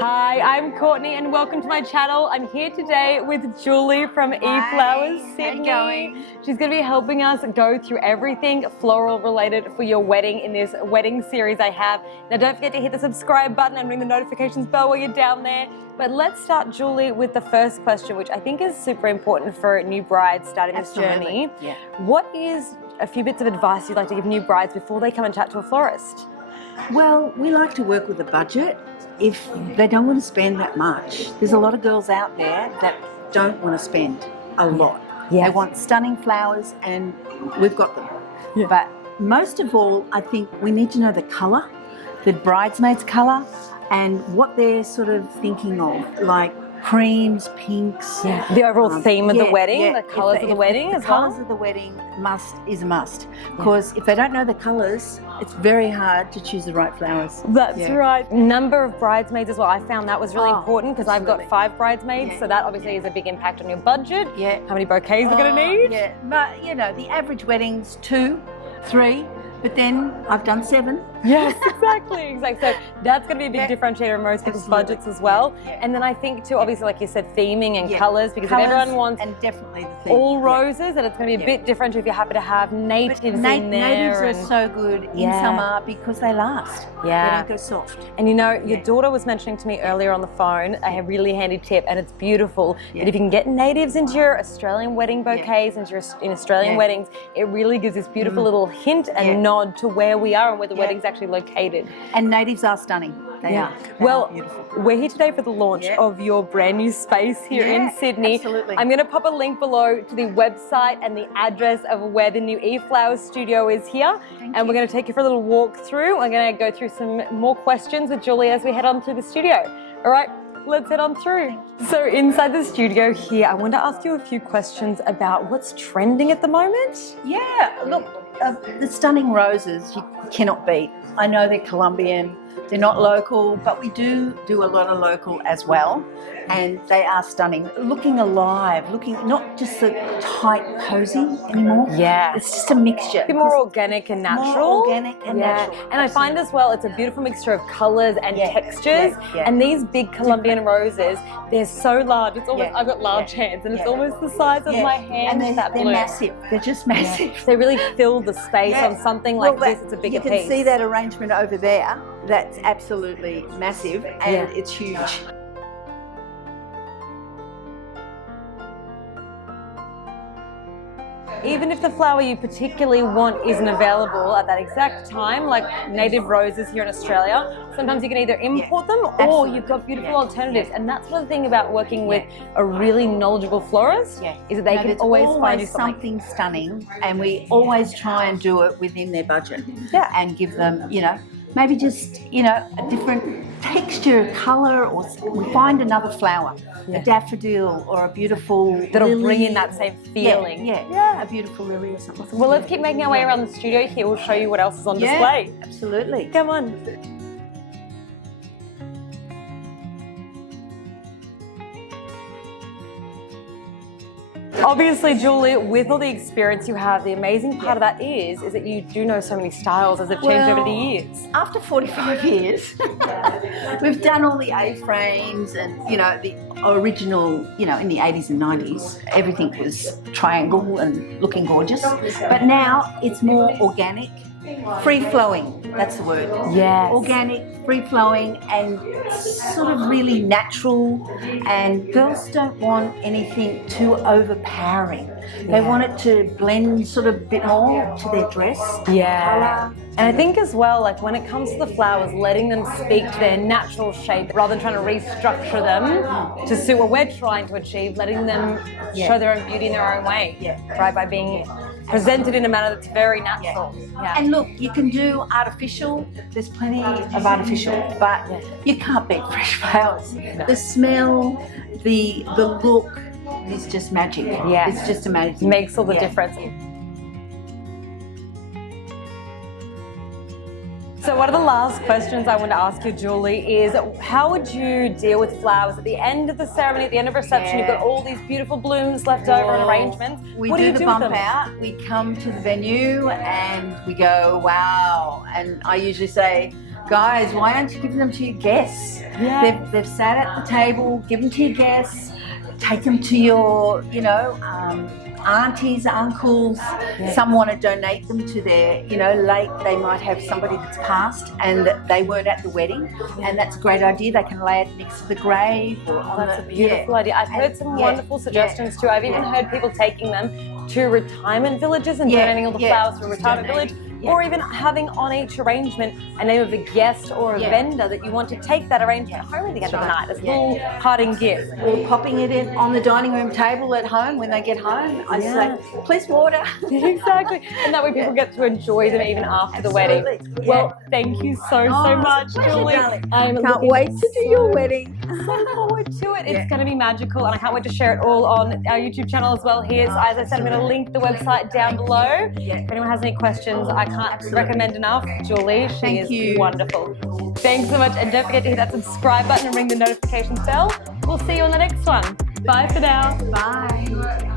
Hi, I'm Courtney and welcome to my channel. I'm here today with Julie from ENQUIRIES, Sydney. How you going? She's going to be helping us go through everything floral related for your wedding in this wedding series I have. Now don't forget to hit the subscribe button and ring the notifications bell while you're down there. But let's start, Julie, with the first question, which I think is super important for new brides starting this journey. Yeah. What is a few bits of advice you'd like to give new brides before they come and chat to a florist? Well, we like to work with a budget if they don't want to spend that much. There's a lot of girls out there that don't want to spend a lot. Yes. They want stunning flowers and we've got them. Yeah. But most of all, I think we need to know the colour, the bridesmaid's colour, and what they're sort of thinking of, like creams, pinks. Yeah. The overall theme of the wedding, the colours of the wedding as well. The colours of the wedding is a must. Because if they don't know the colours, it's very hard to choose the right flowers. That's right. Number of bridesmaids as well. I found that was really important because I've got 5 bridesmaids, so that obviously is a big impact on your budget. Yeah. How many bouquets they're going to need. Yeah, but you know, the average wedding's 2, 3, but then I've done 7. Yes, exactly. So that's going to be a big differentiator in most people's budgets as well. Yeah. And then I think too, obviously, like you said, theming and colours, because Colours, if everyone wants and definitely the theme. all roses, and it's going to be a bit different if you're happy to have natives in there. Natives are so good in summer because they last. Yeah. They don't go soft. And you know, your daughter was mentioning to me earlier on the phone a really handy tip, and it's beautiful, that if you can get natives into your Australian wedding bouquets, in Australian weddings, it really gives this beautiful little hint and nod to where we are and where the wedding's actually located. And natives are stunning. They are. Well, beautiful. We're here today for the launch of your brand new space here in Sydney. Absolutely. I'm going to pop a link below to the website and the address of where the new eFlowers studio is here. And we're going to take you for a little walk through. I'm going to go through some more questions with Julie as we head on through the studio. All right, let's head on through. So inside the studio here, I want to ask you a few questions about what's trending at the moment. Yeah, look, the stunning roses you cannot beat. I know they're Colombian, they're not local, but we do a lot of local as well, and they are stunning. Looking alive, looking not just the tight posy anymore. Yeah. It's just a mixture. A bit more organic and natural. More organic and natural. And I find as well it's a beautiful mixture of colours and textures. And these big Colombian roses, they're so large. It's almost I've got large hands and it's almost the size of my hand. And they're massive. They're just massive. They really fill the space on something like this. It's a bigger piece. You can see that arrangement over there. That's absolutely massive and it's huge. Even if the flower you particularly want isn't available at that exact time, like native roses here in Australia, sometimes you can either import them or you've got beautiful alternatives. And that's one of the thing about working with a really knowledgeable florist is that they can always find you something stunning, and we always try and do it within their budget. And give them, you know, maybe just, you know, a different texture, colour, or we find another flower, a daffodil or a beautiful that'll lily. Bring in that same feeling. A beautiful lily or something. Well, let's keep making our way around the studio here. We'll show you what else is on display. Absolutely. Come on. Obviously, Julie, with all the experience you have, the amazing part of that is that you do know so many styles as they've changed over the years. After 45 years, we've done all the A-frames and, you know, the original, you know, in the 80s and 90s, everything was triangle and looking gorgeous. But now it's more organic, free-flowing, that's the word. Yes. Organic, free-flowing and sort of really natural, and girls don't want anything too overpowering. They want it to blend sort of a bit more to their dress. Colour. And I think as well, like when it comes to the flowers, letting them speak to their natural shape rather than trying to restructure them to suit what we're trying to achieve, letting them show their own beauty in their own way, right? By being presented in a manner that's very natural. And look, you can do artificial. There's plenty of artificial, but you can't beat fresh flowers. The smell, the look is just magic. It's just amazing. Makes all the difference. So one of the last questions I want to ask you, Julie, is how would you deal with flowers at the end of the ceremony, at the end of reception? You've got all these beautiful blooms left over and arrangements. We what do you the do bump with them? out, we come to the venue and we go, wow. And I usually say, guys, why aren't you giving them to your guests? Yeah. They've sat at the table, give them to your guests, take them to your, aunties, uncles. Some want to donate them to their, they might have somebody that's passed and they weren't at the wedding, and that's a great idea. They can lay it next to the grave or on That's a beautiful idea. I've heard some wonderful suggestions too. I've even heard people taking them to retirement villages and donating all the flowers to a retirement village. Or even having on each arrangement a name of a guest or a vendor that you want to take that arrangement home at the end of the night as a little parting gift. Or popping it in on the dining room table at home when they get home. I say, please water. Exactly. And that way people get to enjoy them even after the wedding. Well, thank you so much, Julie. I can't wait to do your wedding. So forward to it. It's going to be magical, and I can't wait to share it all on our YouTube channel as well. Here's, as I said, I'm going to link the website down below. If anyone has any questions, I can't recommend enough Julie. She is wonderful. Thanks so much, and don't forget to hit that subscribe button and ring the notifications bell. We'll see you on the next one. Bye for now. Bye.